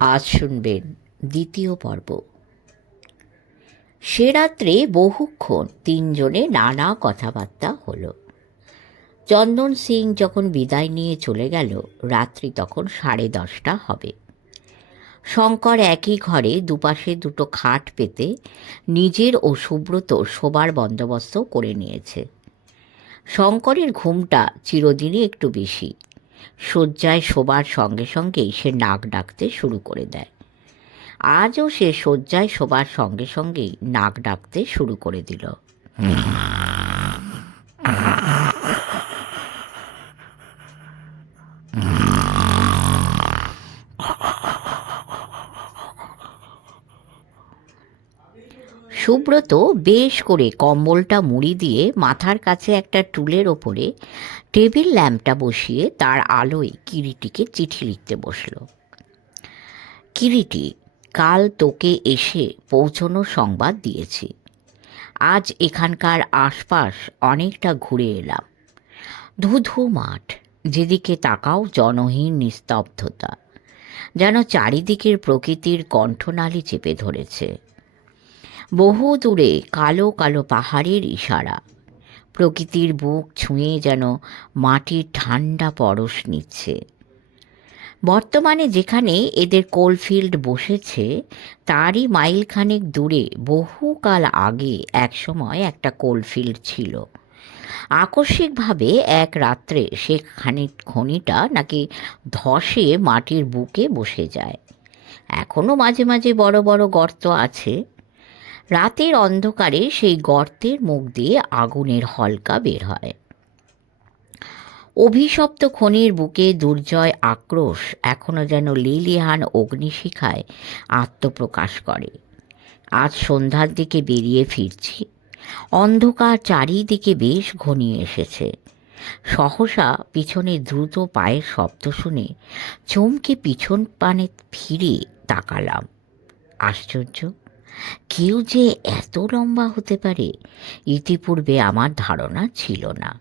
আজ শুনবেন দ্বিতীয় পর্ব। সে রাত্রে বহুক্ষণ তিনজনে নানা কথাবার্তা হলো। চন্দন সিং যখন বিদায় নিয়ে চলে গেল, রাত্রি তখন সাড়ে দশটা হবে। শঙ্কর একই ঘরে দুপাশে দুটো খাট পেতে নিজের ও সুব্রত শোবার বন্দোবস্ত করে নিয়েছে। শঙ্করের ঘুমটা চিরদিনই একটু বেশি। শয্যায় শোবার সঙ্গে সঙ্গেই সে নাক ডাকতে শুরু করে দেয়। আজও সে শয্যায় শোবার সঙ্গে সঙ্গেই নাক ডাকতে শুরু করে দিল। সুব্রত বেশ করে কম্বলটা মুড়ি দিয়ে মাথার কাছে একটা টুলের ওপরে টেবিল ল্যাম্পটা বসিয়ে তার আলোয় কিরিটিকে চিঠি লিখতে বসল। কিরিটি, কাল তোকে এসে পৌঁছনো সংবাদ দিয়েছি। আজ এখানকার আশপাশ অনেকটা ঘুরে এলাম। ধুধু মাঠ, যেদিকে তাকাও জনহীন নিস্তব্ধতা, যেন চারিদিকের প্রকৃতির কণ্ঠনালী চেপে ধরেছে। বহু দূরে কালো কালো পাহাড়ের ইশারা। প্রকৃতির বুক ছুঁয়ে যেন মাটির ঠান্ডা পরশ নিচ্ছে। বর্তমানে যেখানে এদের কোলফিল্ড বসেছে, তারই মাইলখানেক দূরে বহুকাল আগে একসময় একটা কোলফিল্ড ছিল। আকস্মিকভাবে এক রাত্রে সে খানি খনিটা নাকি ধসে মাটির বুকে বসে যায়। এখনও মাঝে মাঝে বড় বড় গর্ত আছে। রাতের অন্ধকারে সেই গর্তের মুখ দিয়ে আগুনের হলকা বের হয়। অভিশপ্ত খনির বুকে দুর্জয় আক্রোশ এখনও যেন লিলিহান অগ্নিশিখায় আত্মপ্রকাশ করে। আজ সন্ধ্যার দিকে বেরিয়ে ফিরছি। অন্ধকার চারিদিকে বেশ ঘনিয়ে এসেছে। সহসা পিছনে দ্রুত পায়ের শব্দ শুনে চমকে পিছন পানে ফিরে তাকালাম। আশ্চর্য! কেউ যে এত লম্বা হতে পারে, ইতিপূর্বে আমার ধারণা ছিল না।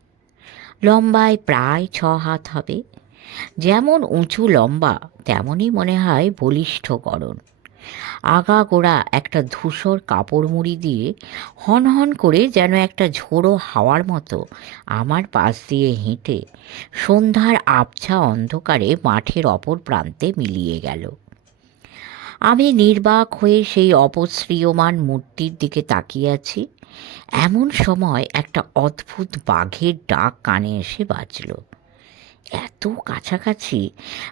লম্বায় প্রায় ছ হাত হবে। যেমন উঁচু লম্বা তেমনই মনে হয় বলিষ্ঠ গড়ন। আগা গোড়া একটা ধূসর কাপড় মুড়ি দিয়ে হন হন করে যেন একটা ঝোড়ো হাওয়ার মতো আমার পাশ দিয়ে হেঁটে সন্ধ্যার আবছা অন্ধকারে মাঠের অপর প্রান্তে মিলিয়ে গেল। আমি নির্বাক হয়ে সেই অপশ্রিয়মান মূর্তির দিকে তাকিয়ে আছি। এমন সময় একটা অদ্ভুত বাঘের ডাক কানে এসে বাজল। এত কাছাকাছি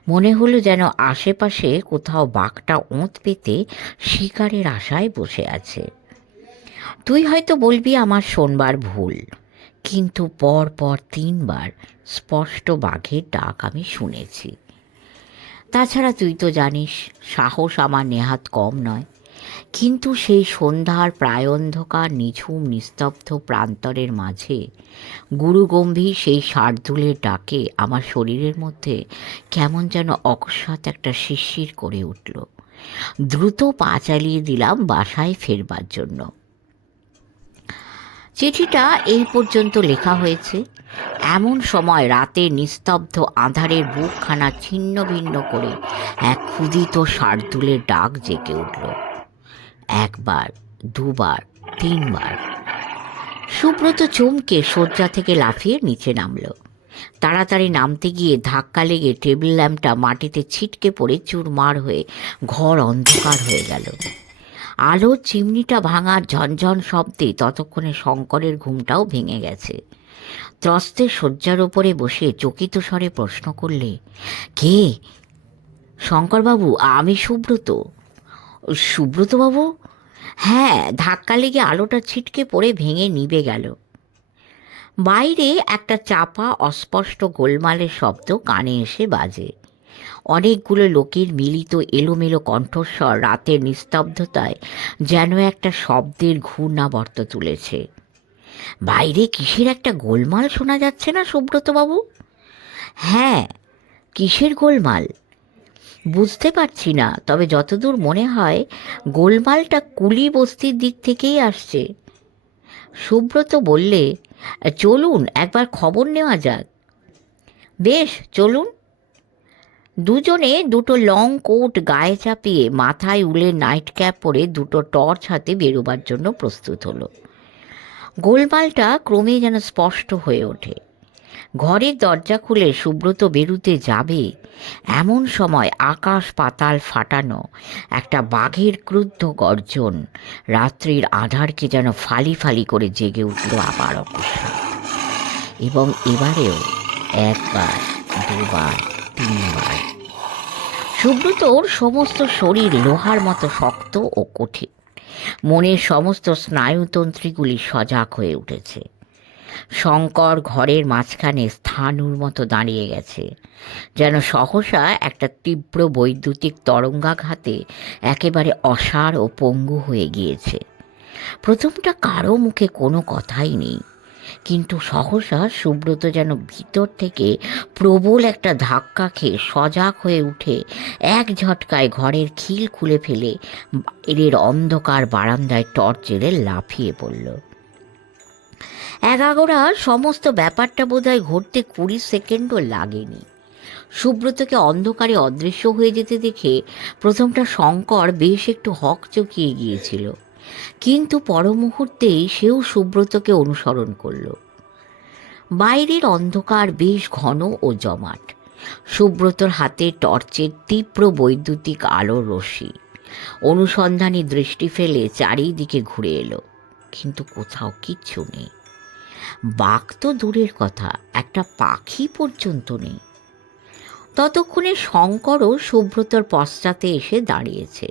মনে হলো যেন আশেপাশে কোথাও বাঘটা ওঁত পেতে শিকারের আশায় বসে আছে। তুই হয়তো বলবি আমার শোনবার ভুল, কিন্তু পর পর তিনবার স্পষ্ট বাঘের ডাক আমি শুনেছি। তাছাড়া তুই তো জানিস, সাহস আমার নেহাত কম নয়। কিন্তু সেই সন্ধ্যার প্রায় অন্ধকার নিঝুম, নিস্তব্ধ প্রান্তরের মাঝে গুরুগম্ভীর সেই শার্দুলের ডাকে আমার শরীরের মধ্যে কেমন যেন অকস্মাৎ একটা শিরশির করে উঠল। দ্রুত পা চালিয়ে দিলাম বাসায় ফেরবার জন্য। চিঠিটা এই পর্যন্ত লেখা হয়েছে। এমন সময় রাতে নিস্তব্ধ আধারের বুকখানা ছিন্ন ভিন্ন করে এক ক্ষুদিত শার্দুলের ডাক জেগে উঠল। একবার, দুবার, তিনবার। সুব্রত চমকে শয্যা থেকে লাফিয়ে নিচে নামলো। তাড়াতাড়ি নামতে গিয়ে ধাক্কা লেগে টেবিল ল্যাম্পটা মাটিতে ছিটকে পড়ে চুরমার হয়ে ঘর অন্ধকার হয়ে গেল। আলোর চিমনিটা ভাঙার ঝনঝন শব্দে ততক্ষণে শঙ্করের ঘুমটাও ভেঙে গেছে। ত্রস্তের শয্যার ওপরে বসে চকিত স্বরে প্রশ্ন করলে, কে? শঙ্করবাবু, আমি সুব্রত। সুব্রতবাবু হ্যাঁ ধাক্কা লেগে আলোটা ছিটকে পড়ে ভেঙে নিবে গেল। বাইরে একটা চাপা, অস্পষ্ট গোলমালের শব্দ কানে এসে বাজে। অনেকগুলো লোকের মিলিত এলোমেলো কণ্ঠস্বর রাতের নিস্তব্ধতায় যেন একটা শব্দের ঘূর্ণাবর্ত তুলেছে। বাইরে কিসের একটা গোলমাল শোনা যাচ্ছে না, সুব্রতবাবু? হ্যাঁ কিসের গোলমাল? বুঝতে পারছি না, তবে যতদূর মনে হয়, গোলমালটা কুলি বস্তির দিক থেকেই আসছে। সুব্রত বললে, চলুন, একবার খবর নেওয়া যাক। বেশ, চলুন। দুজনে দুটো লং কোট গায়ে চাপিয়ে মাথায় উলে নাইট ক্যাপ পরে দুটো টর্চ হাতে বেরোবার জন্য প্রস্তুত হলো। গোলমালটা ক্রমে যেন স্পষ্ট হয়ে ওঠে। ঘরের দরজা খুলে সুব্রত বেরুতে যাবে, এমন সময় আকাশ পাতাল ফাটানো, একটা বাঘের ক্রুদ্ধ গর্জন, রাত্রির আধারকে যেন ফালি ফালি করে জেগে উঠল আবার অকস্মাৎ এবং এবারেও একবার, দুবার, তিনবার সুব্রতর সমস্ত শরীর লোহার মতো শক্ত ও কঠিন। মনের সমস্ত স্নায়ুতন্ত্রীগুলি সজাগ হয়ে উঠেছে। শঙ্কর ঘরের মাঝখানে স্থানুর মতো দাঁড়িয়ে গেছে, যেন সহসা একটা তীব্র বৈদ্যুতিক তরঙ্গাঘাতে একেবারে অসার ও পঙ্গু হয়ে গিয়েছে। প্রথমটা কারও মুখে কোনো কথাই নেই। কিন্তু সহসা সুব্রত যেন ভিতর থেকে প্রবল একটা ধাক্কা খেয়ে সজাগ হয়ে উঠে এক ঝটকায় ঘরের খিল খুলে ফেলে বাইরের অন্ধকার বারান্দায় টর্চ জেলে লাফিয়ে পড়ল। এগাগোড়া সমস্ত ব্যাপারটা বোধহয় ঘটতে কুড়ি সেকেন্ডও লাগেনি। সুব্রতকে অন্ধকারে অদৃশ্য হয়ে যেতে দেখে প্রথমটা শঙ্কর বেশ একটু হক চকিয়ে গিয়েছিল। কিন্তু পর মুহূর্তেই সেও সুব্রতকে অনুসরণ করল। বাইরের অন্ধকার বেশ ঘন ও জমাট। সুব্রতর হাতে টর্চের তীব্র বৈদ্যুতিক আলোর রশ্মি। অনুসন্ধানী দৃষ্টি ফেলে চারিদিকে ঘুরে এলো, কিন্তু কোথাও কিচ্ছু নেই। বাঘ তো দূরের কথা, একটা পাখি পর্যন্ত নেই। ততক্ষণে শঙ্করও সুব্রতর পশ্চাতে এসে দাঁড়িয়েছে।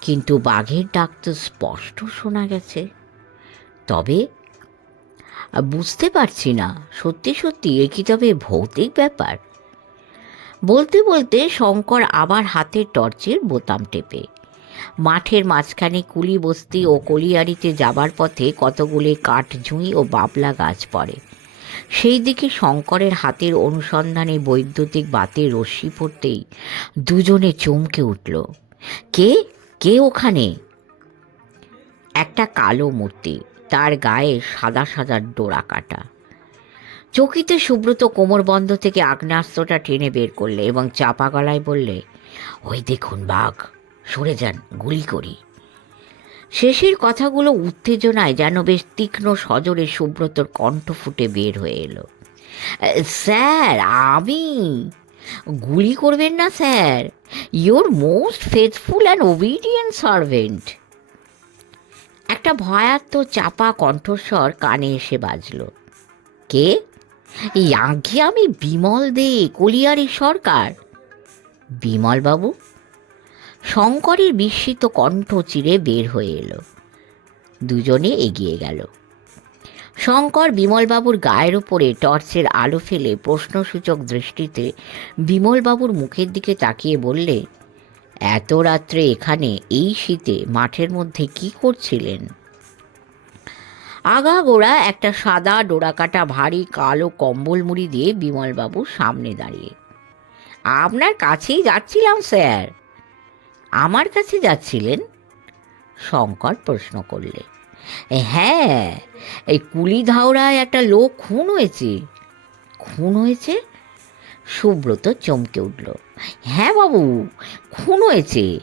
কিন্তু বাঘের ডাক তো স্পষ্ট শোনা গেছে। তবে, বুঝতে পারছি না, সত্যি সত্যি এ কি তবে ভৌতিক ব্যাপার? বলতে বলতে শঙ্কর আবার হাতের টর্চের বোতাম টেপে। মাঠের মাঝখানে কুলি বস্তি ও কলিয়ারিতে যাবার পথে কতগুলি কাঠ কাঠঝুঁই ও বাবলা গাছ পড়ে। সেই দিকে শঙ্করের হাতের অনুসন্ধানে বৈদ্যুতিক বাতে রশ্মি পড়তেই দুজনে চমকে উঠল। কে? কে ওখানে? একটা কালো মূর্তি, তার গায়ে সাদা সাদা ডোরা কাটা। চকিতে সুব্রত কোমরবন্ধ থেকে আগ্নেয়াস্ত্রটা টেনে বের করলে এবং চাপা গলায় বললে, ওই দেখুন বাঘ, সরে যান, গুলি করি। শেষের কথাগুলো উত্তেজনায় যেন বেশ তীক্ষ্ণ সজোরে সুব্রতর কণ্ঠ ফুটে বের হয়ে এলো। স্যার, আমি গুলি করবেন না, sir. Your most faithful and obedient servant একটা ভয়াত্ম চাপা কণ্ঠস্বর কানে এসে বাজল। কে? আগে আমি বিমল দে, কলিয়ারি সরকার। বিমলবাবু? শঙ্করের বিস্মিত কণ্ঠ চিরে বের হয়ে এলো। দুজনে এগিয়ে গেল। শঙ্কর বিমলবাবুর গায়ের ওপরে টর্চের আলো ফেলে প্রশ্নসূচক দৃষ্টিতে বিমলবাবুর মুখের দিকে তাকিয়ে বললে, এত রাত্রে এখানে এই শীতে মাঠের মধ্যে কি করছিলেন? আগাগোড়া একটা সাদা ডোরাকাটা ভারী কালো কম্বল মুড়ি দিয়ে বিমলবাবু সামনে দাঁড়িয়ে, আপনার কাছেই যাচ্ছিলাম, স্যার। আমার কাছে যাচ্ছিলেন? শঙ্কর প্রশ্ন করলে হ্যাঁ এই কুলি ধাওড়ায় একটা লোক খুন হয়েছে। খুন হয়েছে? সুব্রত চমকে উঠল। হ্যাঁ বাবু, খুন হয়েছে।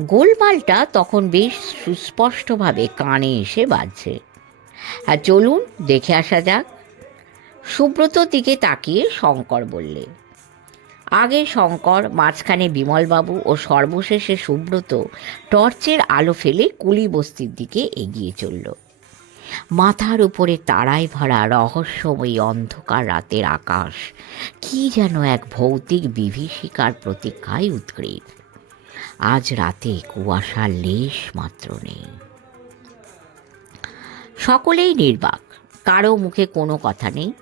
গোলমালটা তখন বেশ সুস্পষ্টভাবে কানে এসে বাজছে। আর চলুন, দেখে আসা যাক। সুব্রত দিকে তাকিয়ে শঙ্কর বললে আগে শঙ্কর, মাঝখানে বিমলবাবু ও সর্বশেষে সুব্রত টর্চের আলো ফেলে কুলি বস্তির দিকে এগিয়ে চলল। মাথার উপরে তারায় ভরা রহস্যময়ী অন্ধকার রাতের আকাশ কি যেন এক ভৌতিক বিভীষিকার প্রতীক্ষায় উদ্গ্রীব আজ রাতে কুয়াশার লেশ মাত্র নেই। সকলেই নির্বাক, কারও মুখে কোনো কথা নেই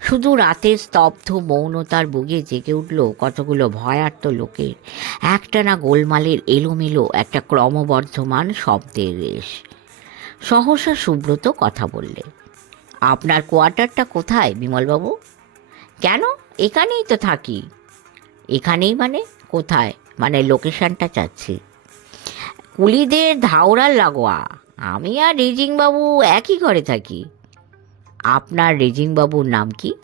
শুধু রাতের স্তব্ধ মৌনতার বুগে জেগে উঠল কতগুলো ভয়ার্ত লোকের। একটানা গোলমালের এলোমেলো, একটা ক্রমবর্ধমান শব্দের রেশ। সহসা সুব্রত কথা বললে, আপনার কোয়ার্টারটা কোথায় বিমলবাবু? কেন? এখানেই তো থাকি। এখানেই মানে? কোথায়? মানে লোকেশনটা চাচ্ছি। কুলিদের ধাওড়ার লাগোয়া। আমি আর রিজিংবাবু একই ঘরে থাকি। আপনার রেজিংবাবুর নাম কি?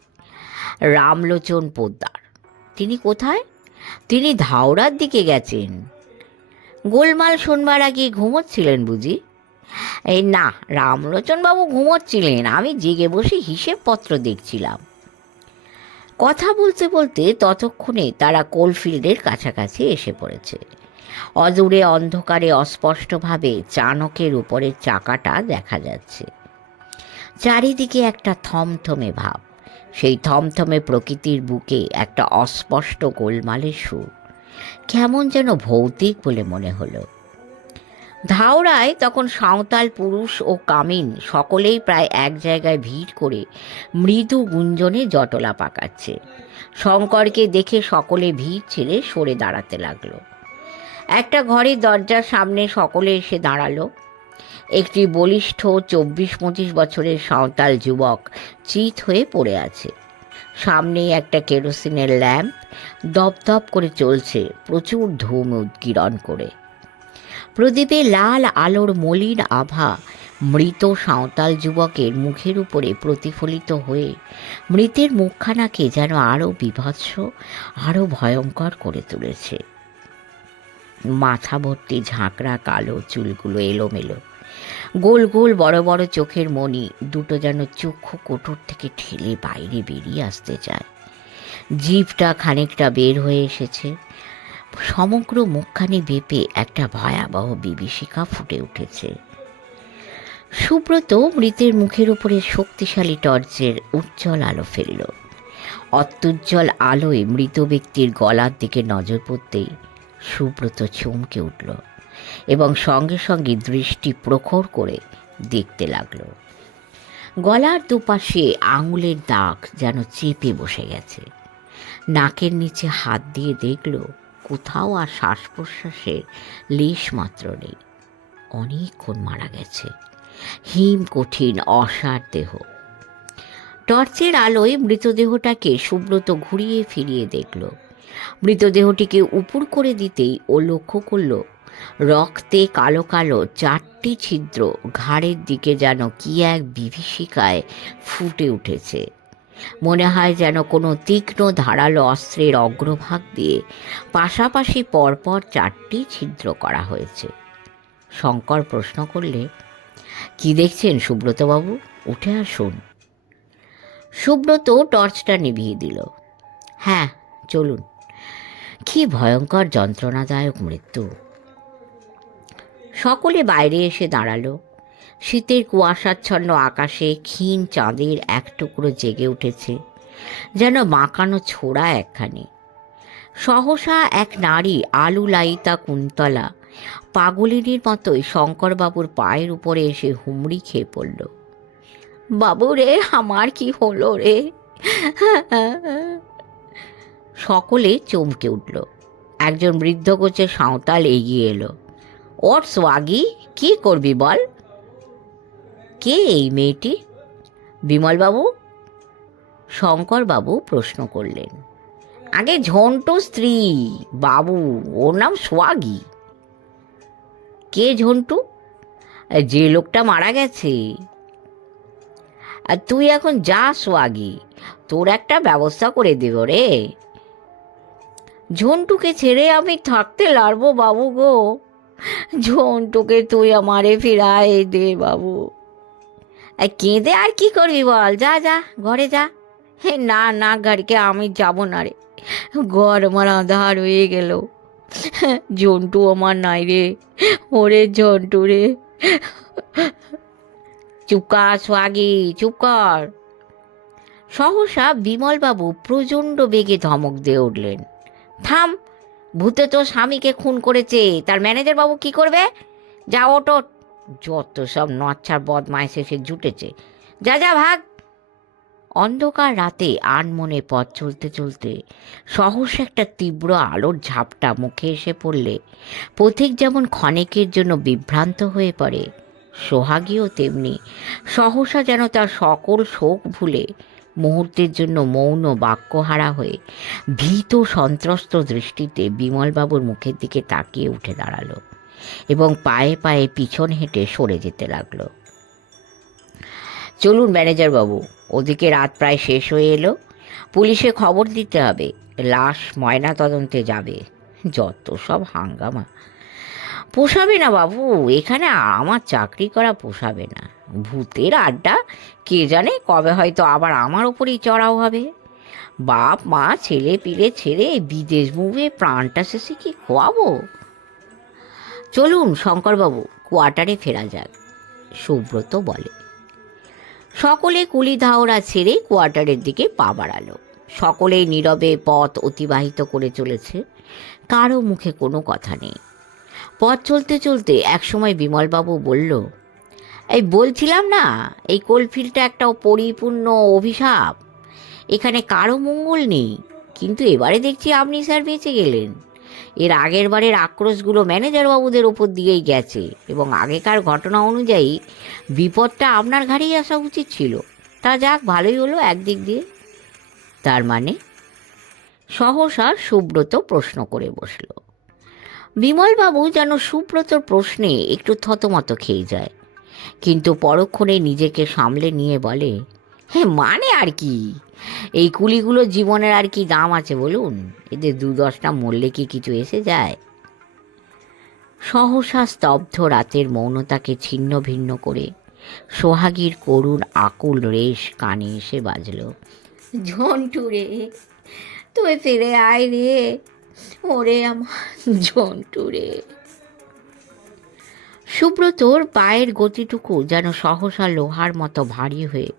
রামলোচন পোদ্দার। তিনি কোথায়? তিনি ধাওড়ার দিকে গেছেন। গোলমাল শোনবার আগে ঘুমোচ্ছিলেন বুঝি? এই না, রামলোচনবাবু ঘুমোচ্ছিলেন। আমি জেগে বসে হিসেবপত্র দেখছিলাম। কথা বলতে বলতে ততক্ষণে তারা কোলফিল্ডের কাছাকাছি এসে পড়েছে। অদূরে অন্ধকারে অস্পষ্টভাবে চানকের উপরের চাকাটা দেখা যাচ্ছে। চারিদিকে একটা থমথমে ভাব। সেই থমথমে প্রকৃতির বুকে একটা অস্পষ্ট গোলমালের সুর। কেমন যেন ভৌতিক বলে মনে হলো। ধাওড়ায় তখন সাঁওতাল পুরুষ ও কামিন সকলেই প্রায় এক জায়গায় ভিড় করে মৃদু গুঞ্জনে জটলা পাকাচ্ছে। শঙ্করকে দেখে সকলে ভিড় ছেড়ে সরে দাঁড়াতে লাগল। একটা ঘরের দরজার সামনে সকলে এসে দাঁড়াল। একটি বলিষ্ঠ চব্বিশ পঁচিশ বছরের সাঁওতাল যুবক চিত হয়ে পড়ে আছে। সামনেই একটা কেরোসিনের ল্যাম্প দপদপ করে চলছে, প্রচুর ধূম উদ্গীরণ করে। প্রদীপে লাল আলোর মলিন আভা মৃত সাঁওতাল যুবকের মুখের উপরে প্রতিফলিত হয়ে মৃতের মুখখানাকে যেন আরও বিভৎস আরও ভয়ঙ্কর করে তুলেছে। মাথা ভর্তি ঝাঁকড়া কালো চুলগুলো এলোমেলো। গোল গোল বড় বড় চোখের মণি দুটো যেন চক্ষু কোটর থেকে ঠেলে বাইরে বেরিয়ে আসতে চায়। জিভটা খানিকটা বের হয়ে এসেছে। সমগ্র মুখখানি বেপে একটা ভয়াবহ বিভীষিকা ফুটে উঠেছে। সুব্রত মৃতের মুখের উপরে শক্তিশালী টর্চের উজ্জ্বল আলো ফেলল। অত্যুজ্জ্বল আলোয় মৃত ব্যক্তির গলার দিকে নজর পড়তেই সুব্রত চমকে উঠল। এবং সঙ্গে সঙ্গে দৃষ্টি প্রখর করে দেখতে লাগল। গলার দুপাশে আঙুলের দাগ যেন চেপে বসে গেছে। নাকের নিচে হাত দিয়ে দেখল, কোথাও আর শ্বাস প্রশ্বাসের লেশ মাত্র নেই। অনেকক্ষণ মারা গেছে। হিম কঠিন, অসার দেহ। টর্চের আলোয় মৃতদেহটাকে সুব্রত ঘুরিয়ে ফিরিয়ে দেখল। মৃতদেহটিকে উপুর করে দিতেই ও লক্ষ্য করল রক্তে কালো কালো চারটি ছিদ্র ঘাড়ের দিকে যেন কি এক বিভীষিকায় ফুটে উঠেছে। মনে হয় যেন কোনো তীক্ষ্ণ ধারালো অস্ত্রের অগ্রভাগ দিয়ে পাশাপাশি পরপর চারটি ছিদ্র করা হয়েছে। শঙ্কর প্রশ্ন করলে, কি দেখছেন সুব্রতবাবু? উঠে আসুন। সুব্রত টর্চটা নিভিয়ে দিল। হ্যাঁ চলুন। কি ভয়ঙ্কর যন্ত্রণাদায়ক মৃত্যু। সকলে বাইরে এসে দাঁড়াল। শীতের কুয়াশাচ্ছন্ন আকাশে ক্ষীণ চাঁদের এক টুকরো জেগে উঠেছে, যেন মাকানো ছোড়া একখানে। সহসা এক নারী আলু লাইতা কুন্তলা পাগলিনীর মতোই শঙ্করবাবুর পায়ের উপরে এসে হুমড়ি খেয়ে পড়ল। বাবু রে, আমার কি হলো রে? সকলে চমকে উঠল। একজন বৃদ্ধ গোছের সাঁওতাল এগিয়ে এলো। ওর সোয়াগি কি করবি বল? কে এই মেয়েটি? বিমলবাবু? শঙ্করবাবু প্রশ্ন করলেন। আগে ঝন্টু স্ত্রী, বাবু, ওর নাম সোয়াগি কে ঝন্টু? যে লোকটা মারা গেছে। আর তুই এখন যা সোয়াগি তোর একটা ব্যবস্থা করে দেব রে। ঝন্টুকে ছেড়ে আমি থাকতে লারবো বাবু গো। ঝন্টুকে তুই আমারে ফিরায় দে বাবু। কেঁদে আর কি করবি বল? যা যা, ঘরে যা। হে, না না গাড়িকে আমি যাব না রে। ঘর আমার আধার হয়ে গেল। জন্টু আমার নাই রে। ওরে জন্টু রে। চুপ কর সোয়াগি চুপ কর। সহসা বিমলবাবু প্রচণ্ড বেগে ধমক দিয়ে উঠলেন। থাম ভূতে তো স্বামীকে খুন করেছে। তার ম্যানেজার বাবু কি করবে? যা ওটো যত সব নচ্ছার বদমাইশ এসে জুটেছে। যা যা, ভাগ। অন্ধকার রাতে আনমনে পথ চলতে চলতে সহসা একটা তীব্র আলোর ঝাপটা মুখে এসে পড়লে পথিক যেমন ক্ষণেকের জন্য বিভ্রান্ত হয়ে পড়ে, সোহাগীও তেমনি। সহসা যেন তার সকল শোক ভুলে মুহূর্তের জন্য মৌন বাক্যহারা হয়ে ভীত সন্ত্রস্ত দৃষ্টিতে বিমলবাবুর মুখের দিকে তাকিয়ে উঠে দাঁড়াল এবং পায়ে পায়ে পিছন হেঁটে সরে যেতে লাগল। চলুন ম্যানেজার বাবু ওদিকে রাত প্রায় শেষ হয়ে এলো। পুলিশে খবর দিতে হবে, লাশ ময়না তদন্তে যাবে। যত সব হাঙ্গামা। পোষাবে না বাবু, এখানে আমার চাকরি করা পোষাবে না। ভূতের আড্ডা, কে জানে কবে হয়তো আবার আমার ওপরেই চড়াও হবে। বাপ, মা, ছেলে পিলে ছেড়ে বিদেশ মুভে প্রাণটা শেষে কি খোয়াবো? চলুন শঙ্করবাবু, কোয়ার্টারে ফেরা যাক, সুব্রত বলে। সকলে কুলি ধাওড়া ছেড়ে কোয়ার্টারের দিকে পা বাড়ালো। সকলেই নীরবে পথ অতিবাহিত করে চলেছে। কারও মুখে কোনো কথা নেই। পথ চলতে চলতে একসময় বিমলবাবু বলল, এই বলছিলাম না, এই কোলফিল্ডটা একটা পরিপূর্ণ অভিশাপ। এখানে কারও মঙ্গল নেই, কিন্তু এবারে দেখছি আপনি, স্যার, বেঁচে গেলেন। এর আগের বারের আক্রোশগুলো ম্যানেজারবাবুদের ওপর দিয়েই গেছে এবং আগেকার ঘটনা অনুযায়ী বিপদটা আপনার ঘাড়েই আসা উচিত ছিল। তা যাক, ভালোই হলো একদিক দিয়ে। তার মানে সহসা সুব্রত প্রশ্ন করে বসল। বিমলবাবু যেন সুব্রতর প্রশ্নে একটু থতমত খেয়ে যায়। কিন্তু পরক্ষণে নিজেকে সামলে নিয়ে বলে হ্যাঁ মানে আর কি? এই কুলিগুলো জীবনের আর কি দাম আছে বলুন? এদের দু দশটা মরলে কি কিছু এসে যায়? সহসা স্তব্ধ রাতের মৌনতাকে ছিন্ন ভিন্ন করে সোহাগীর করুণ আকুল রেশ কানে এসে বাজল, ঝন্টু রে, তুই ফিরে আয় রে। ওরে আমার ঝন্টু রে। সুব্রতর পায়ের গতিটুকু যেন সহসা লোহার মতো ভারী হয়ে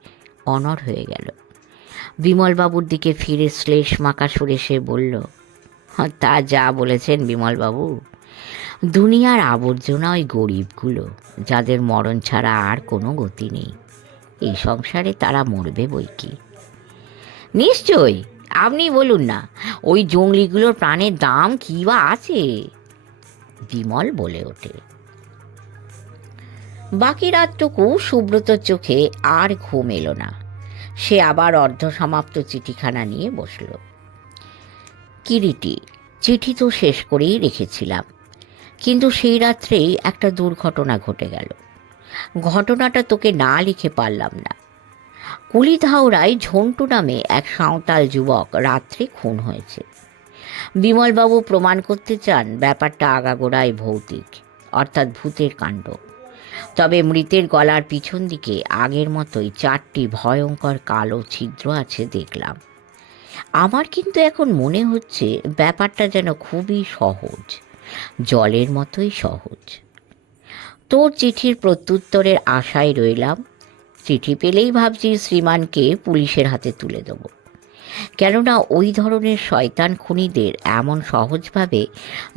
অনর হয়ে গেল। বিমলবাবুর দিকে ফিরে শ্লেষ মাকা সুরে সে বলল "হ্যাঁ, তা যা বলেছেন বিমলবাবু। দুনিয়ার আবর্জনা ওই গরিবগুলো যাদের মরণ ছাড়া আর কোনো গতি নেই। এই সংসারে তারা মরবে বই কি? নিশ্চয়ই। আপনি বলুন না, ওই জঙ্গলিগুলোর প্রাণের দাম কি বা আছে? বিমল বলে ওঠে। বাকি রাতটুকু সুব্রতর চোখে আর ঘুম এলো না। সে আবার অর্ধসমাপ্ত চিঠিখানা নিয়ে বসল। কিরিটি, চিঠি তো শেষ করেই রেখেছিলাম, কিন্তু সেই রাত্রেই একটা দুর্ঘটনা ঘটে গেল। ঘটনাটা তোকে না লিখে পারলাম না। কুলিধাওড়ায় ঝন্টু নামে এক সাঁওতাল যুবক রাত্রে খুন হয়েছে। বিমলবাবু প্রমাণ করতে চান ব্যাপারটা আগাগোড়ায় ভৌতিক, অর্থাৎ ভূতের কাণ্ড। তবে মৃতের গলার পিছন দিকে আগের মতোই চারটি ভয়ঙ্কর কালো ছিদ্র আছে দেখলাম। আমার কিন্তু এখন মনে হচ্ছে ব্যাপারটা যেন খুবই সহজ, জলের মতোই সহজ। তোর চিঠির প্রত্যুত্তরের আশায় রইলাম চিঠি পেলেই ভাবছি শ্রীমানকে পুলিশের হাতে তুলে দেবো। কেননা ওই ধরনের শয়তান খুনিদের এমন সহজভাবে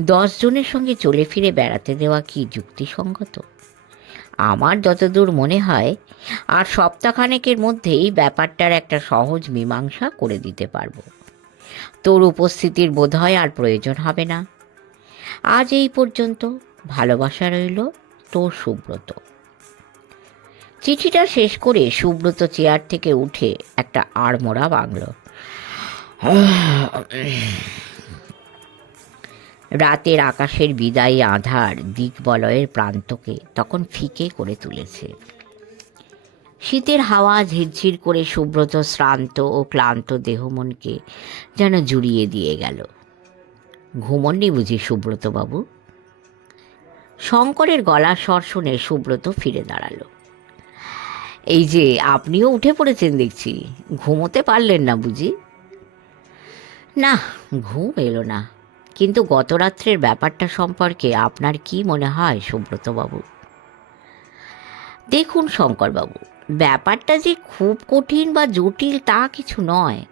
দশজনের সঙ্গে চলে ফিরে বেড়াতে দেওয়া কি যুক্তিসঙ্গত? আমার যতদূর মনে হয়, আর সপ্তাহখানেকের মধ্যেই ব্যাপারটার একটা সহজ মীমাংসা করে দিতে পারব। তোর উপস্থিতির বোধহয় আর প্রয়োজন হবে না। আজ এই পর্যন্ত ভালোবাসা রইল তোর সুব্রত। চিঠিটা শেষ করে সুব্রত চেয়ার থেকে উঠে একটা আড়মোড়া বাংল রাতের আকাশের বিদায়ী আধার দিকবলয়ের প্রান্তকে তখন ফিকে করে তুলেছে। শীতের হাওয়া ঝিরঝির করে সুব্রত শ্রান্ত ও ক্লান্ত দেহমনকে যেন জুড়িয়ে দিয়ে গেল। ঘুমননি বুঝি সুব্রত বাবু শঙ্করের গলার স্বর শুনে সুব্রত ফিরে দাঁড়াল। এই যে, আপনিও উঠে পড়েছেন দেখছি। ঘুমোতে পারলেন না বুঝি? না, ঘুম এলো না। কিন্তু গত রাত্রের ব্যাপারটা সম্পর্কে আপনার কি মনে হয়, সুব্রতবাবু? দেখুন শঙ্করবাবু, ব্যাপারটা যে খুব কঠিন বা জটিল তা কিছু নয়।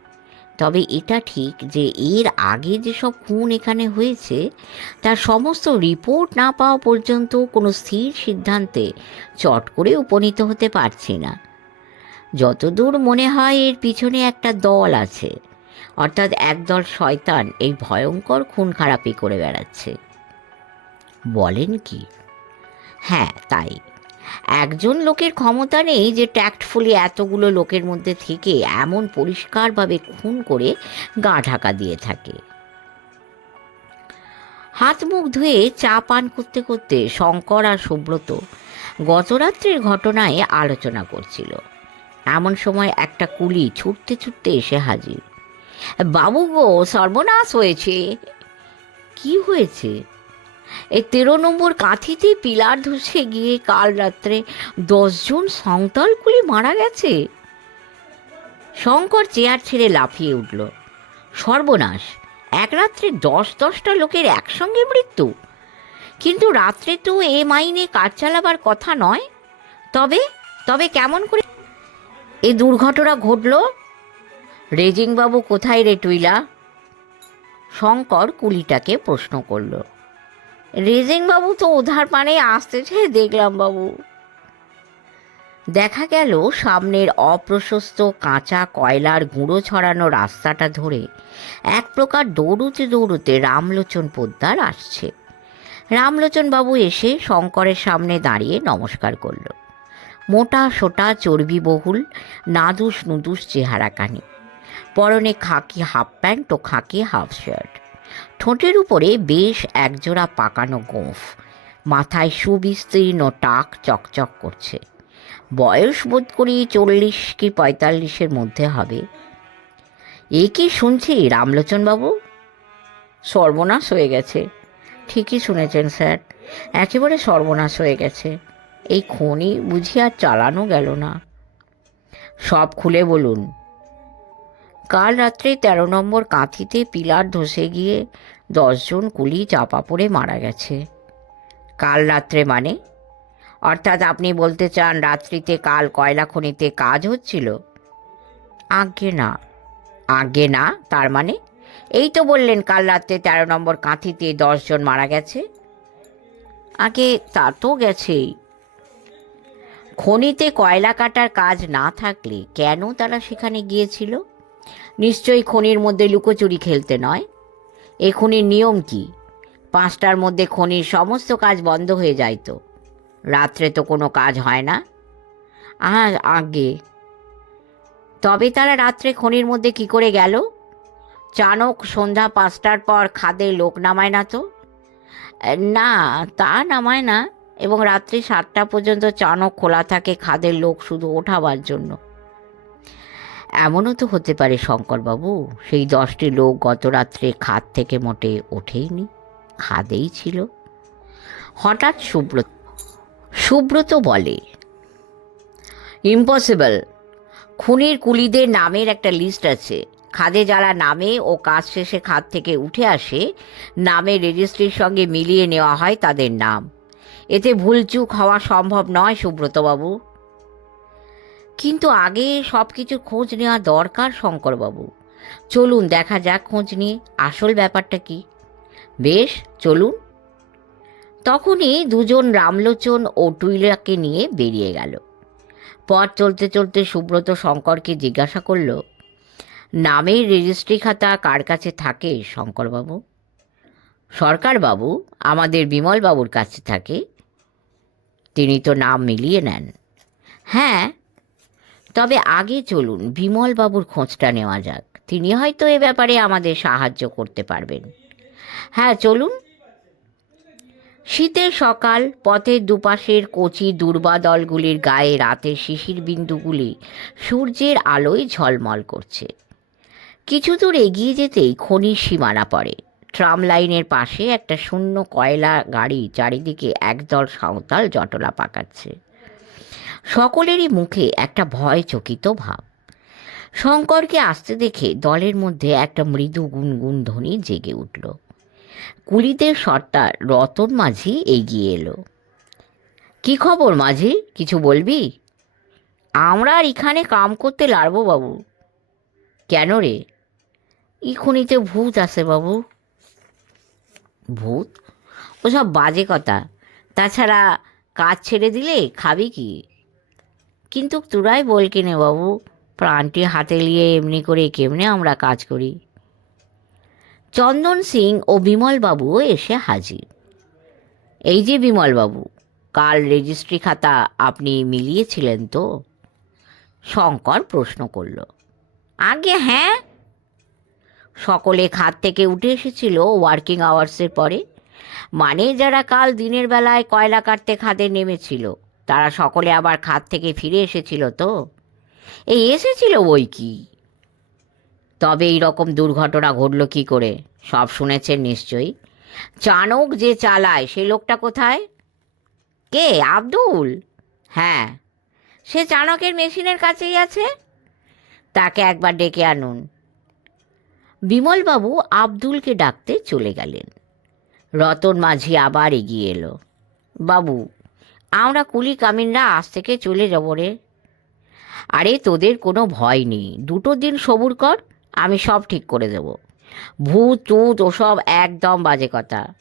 তবে এটা ঠিক যে এর আগে যেসব খুন এখানে হয়েছে, তার সমস্ত রিপোর্ট না পাওয়া পর্যন্ত কোনো স্থির সিদ্ধান্তে চট করে উপনীত হতে পারছি না। যতদূর মনে হয় এর পিছনে একটা দল আছে, অর্থাৎ একদল শয়তান এই ভয়ঙ্কর খুন খারাপি করে বেড়াচ্ছে। বলেন কি? হ্যাঁ তাই। একজন লোকের ক্ষমতা নেই যে ট্যাক্টফুলি এতগুলো লোকের মধ্যে থেকে এমন পরিষ্কারভাবে খুন করে গা ঢাকা দিয়ে থাকে। হাত মুখ ধুয়ে চা পান করতে করতে শঙ্কর আর সুব্রত গতরাত্রির ঘটনায় আলোচনা করছিল। এমন সময় একটা কুলি ছুটতে ছুটতে এসে হাজির। বাবু গো, সর্বনাশ হয়েছে। কি হয়েছে? এই তেরো নম্বর কাঁথিতে পিলার ধসে গিয়ে কাল রাত্রে দশজন সংতালকুলি মারা গেছে। শঙ্কর চেয়ার ছেড়ে লাফিয়ে উঠল। সর্বনাশ, এক রাত্রে দশ দশটা লোকের একসঙ্গে মৃত্যু। কিন্তু রাত্রে তো এ মাইনে কাজ চালাবার কথা নয়। তবে তবে কেমন করে এ দুর্ঘটনা ঘটল? রেজিংবাবু কোথায় রে টুইলা? শঙ্কর কুলিটাকে প্রশ্ন করল। রেজিংবাবু তো ওধার পানে আসতেছে দেখলাম বাবু। দেখা গেল সামনের অপ্রশস্ত কাঁচা কয়লার গুঁড়ো ছড়ানো রাস্তাটা ধরে এক প্রকার দৌড়ুতে দৌড়ুতে রামলোচন পোদ্দার আসছে। রামলোচন বাবু এসে শঙ্করের সামনে দাঁড়িয়ে নমস্কার করল। মোটা সোটা চর্বিবহুল নাদুস নুদুস চেহারা কানি পরনে খাকি হাফ প্যান্ট ও খাকি হাফ শার্ট। ঠোঁটের উপরে বেশ একজোড়া পাকানো গোঁফ। মাথায় সুবিস্তীর্ণ টাক চকচক করছে। বয়স বোধ করি চল্লিশ কি পঁয়তাল্লিশের মধ্যে হবে। এ কি শুনছি, রামলোচনবাবু? সর্বনাশ হয়ে গেছে। ঠিকই শুনেছেন, স্যার। একেবারে সর্বনাশ হয়ে গেছে। এই খনি বুঝি আর চালানো গেল না। সব খুলে বলুন। কাল রাত্রে তেরো নম্বর কাঁথিতে পিলার ধসে গিয়ে দশজন কুলি চাপা পড়ে মারা গেছে। কাল রাত্রে মানে? অর্থাৎ আপনি বলতে চান রাত্রিতে কাল কয়লা খনিতে কাজ হচ্ছিল? আগে না। আগে না? তার মানে? এই তো বললেন কাল রাত্রে তেরো নম্বর কাঁথিতে দশজন মারা গেছে। আগে তা তো গেছেই। খনিতে কয়লা কাটার কাজ না থাকলে কেন তারা সেখানে গিয়েছিল? নিশ্চয়ই খনির মধ্যে লুকোচুরি খেলতে নয়। এ খনির নিয়ম কি? পাঁচটার মধ্যে খনির সমস্ত কাজ বন্ধ হয়ে যায় তো। রাত্রে তো কোনো কাজ হয় না। আর আগে। তবে তারা রাত্রে খনির মধ্যে কি করে গেল? চানক সন্ধ্যা পাঁচটার পর খাদে লোক নামায় না তো? না, তা নামায় না। এবং রাত্রি সাতটা পর্যন্ত চানক খোলা থাকে খাদের লোক শুধু ওঠাবার জন্য। এমনও তো হতে পারে, শঙ্করবাবু। সেই দশটি লোক গত রাত্রে খাদ থেকে মোটে ওঠেইনি, খাদেই ছিল। হঠাৎ সুব্রত সুব্রত বলে, ইম্পসিবল। খুনির কুলিদের নামের একটা লিস্ট আছে। খাদে যারা নামে ও কাজ শেষে খাদ থেকে উঠে আসে, নামে রেজিস্ট্রির সঙ্গে মিলিয়ে নেওয়া হয় তাদের নাম। এতে ভুলচুক হওয়া সম্ভব নয়, সুব্রতবাবু। কিন্তু আগে সব কিছুর খোঁজ নেওয়া দরকার শঙ্করবাবু। চলুন, দেখা যাক খোঁজ নিয়ে আসল ব্যাপারটা কি। বেশ, চলুন। তখনই দুজন রামলোচন ও টুইলাকে নিয়ে বেরিয়ে গেল। পথ চলতে চলতে সুব্রত শঙ্করকে জিজ্ঞাসা করল, নামের রেজিস্ট্রি খাতা কার কাছে থাকে শঙ্করবাবু? সরকারবাবু, আমাদের বিমলবাবুর কাছে থাকে। তিনি তো নাম মিলিয়ে নেন। হ্যাঁ তবে আগে চলুন বিমলবাবুর খোঁজটা নেওয়া যাক। তিনি হয়তো এ ব্যাপারে আমাদের সাহায্য করতে পারবেন। হ্যাঁ চলুন। শীতের সকাল, পথের দুপাশের কচি দুর্বাদলগুলির গায়ে রাতের শিশির বিন্দুগুলি সূর্যের আলোয় ঝলমল করছে। কিছু দূর এগিয়ে যেতেই খনির সীমানা পড়ে। ট্রাম লাইনের পাশে একটা শূন্য কয়লা গাড়ি চারিদিকে একদল সাঁওতাল জটলা পাকাচ্ছে। সকলেরই মুখে একটা ভয় চকিত ভাব। শঙ্করকে আসতে দেখে দলের মধ্যে একটা মৃদু গুনগুন ধ্বনি জেগে উঠল। কুলিদের সর্দার রতন মাঝি এগিয়ে এলো। কি খবর মাঝি? কিছু বলবি? আমরা আর এখানে কাম করতে লারবো বাবু। কেন রে? ইখুনিতে ভূত আছে বাবু। ভূত? ওসব বাজে কথা। তাছাড়া কাজ ছেড়ে দিলে খাবি কি? কিন্তু তোরাই বল কিনে বাবু। প্রাণটি হাতে নিয়ে এমনি করে কেমনে আমরা কাজ করি? চন্দন সিং ও বিমলবাবুও এসে হাজির। এই যে বিমলবাবু কাল রেজিস্ট্রি খাতা আপনি মিলিয়েছিলেন তো? শঙ্কর প্রশ্ন করল। আগে হ্যাঁ। সকলে খাত থেকে উঠে এসেছিল ওয়ার্কিং আওয়ার্সের পরে। মানে যারা কাল দিনের বেলায় কয়লা কাটতে খাদে নেমেছিল তারা সকলে আবার খাত থেকে ফিরে এসেছিল তো। এই এসেছিল বই কি? তবে এই রকম দুর্ঘটনা ঘটল কি করে? সব শুনেছেন নিশ্চয়ই। চানক যে চালায়, সে লোকটা কোথায়? কে? আব্দুল? হ্যাঁ। সে চাণকের মেশিনের কাছেই আছে? তাকে একবার ডেকে আনুন। বিমলবাবু আব্দুলকে ডাকতে চলে গেলেন। রতন মাঝি আবার এগিয়ে এলো। বাবু আমরা কুলি কামিনরা আজ থেকে চলে যাব রে। আরে তোদের কোনো ভয় নেই। দুটো দিন সবুর কর, আমি সব ঠিক করে দেব। ভূত টুত ওসব একদম বাজে কথা।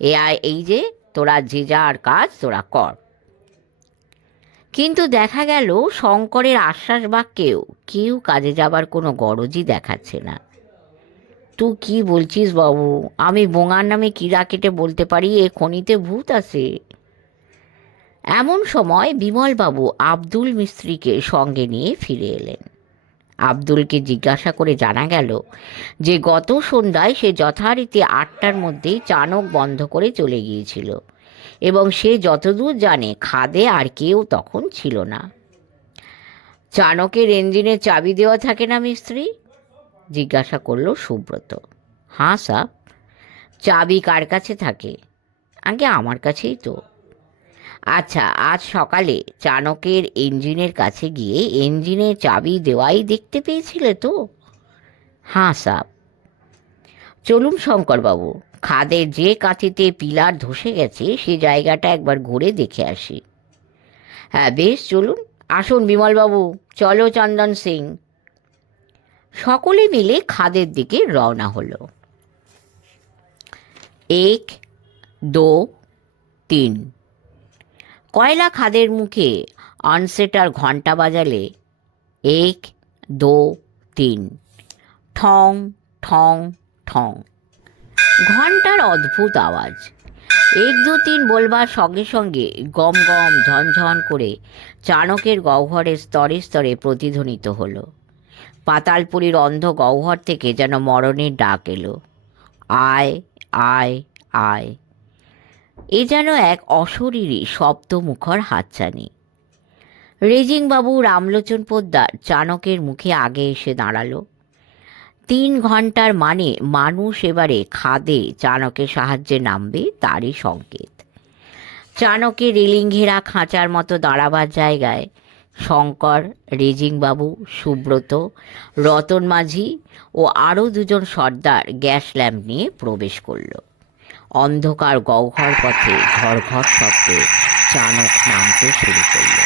এ এই যে, তোরা যে যার কাজ, তোরা কর। কিন্তু দেখা গেল শঙ্করের আশ্বাস বাক্যেও কেউ কেউ কাজে যাবার কোনো গরজই দেখাচ্ছে না। তুই কি বলছিস বাবু? আমি বোঙার নামে কিরা কেটে বলতে পারি? এ খনিতে ভূত আছে। এমন সময় বিমলবাবু আব্দুল মিস্ত্রিকে সঙ্গে নিয়ে ফিরে এলেন। আব্দুলকে জিজ্ঞাসা করে জানা গেল যে গত সন্ধ্যায় সে যথারীতি আটটার মধ্যেই চানক বন্ধ করে চলে গিয়েছিল এবং সে যতদূর জানে খাদে আর কেউ তখন ছিল না। চানকের ইঞ্জিনে চাবি দেওয়া থাকে না মিস্ত্রি? জিজ্ঞাসা করল সুব্রত। হাঁ সাপ চাবি কার কাছে থাকে? আগে আমার কাছেই তো। আচ্ছা আজ সকালে চাণকের ইঞ্জিনের কাছে গিয়ে ইঞ্জিনের চাবি দেওয়াই দেখতে পেয়েছিলে তো? হাঁ সাপ চলুন শঙ্করবাবু খাদের যে কাঁথিতে পিলার ধসে গেছে, সে জায়গাটা একবার ঘুরে দেখে আসি। হ্যাঁ বেশ, চলুন। আসুন বিমলবাবু, চলো চন্দন সিং। সকলে মিলে খাদের দিকে রওনা হলো। এক, দো, তিন। কয়লা খাদের মুখে অনসেটার ঘণ্টা বাজালে? এক, দো, তিন। ঠং ঠং ঠং। ঘণ্টার অদ্ভুত আওয়াজ। এক, দু, তিন বলবার সঙ্গে সঙ্গে গম গম ঝনঝন করে চাণকের গহ্বরের স্তরে স্তরে প্রতিধ্বনিত হলো। পাতালপুরীর অন্ধ গহ্বর থেকে যেন মরণের ডাক এলো। আয় আয় আয়। এ যেন এক অশরীরী শব্দমুখর হাতছানি। রেজিংবাবু রামলোচন পোদ্দার চাণকের মুখে আগে এসে দাঁড়াল। তিন ঘণ্টার মানে মানুষ এবারে খাদে চাণকের সাহায্যে নামবে তারই সংকেত। চাণকের রেলিং ঘেরা খাঁচার মতো দাঁড়াবার জায়গায় শঙ্কর, রেজিংবাবু, সুব্রত, রতন মাঝি ও আরও দুজন সর্দার গ্যাস ল্যাম্প নিয়ে প্রবেশ করল। অন্ধকার গহ্বর পথে ঘর ঘর শব্দে চানক নামতে শুরু করল।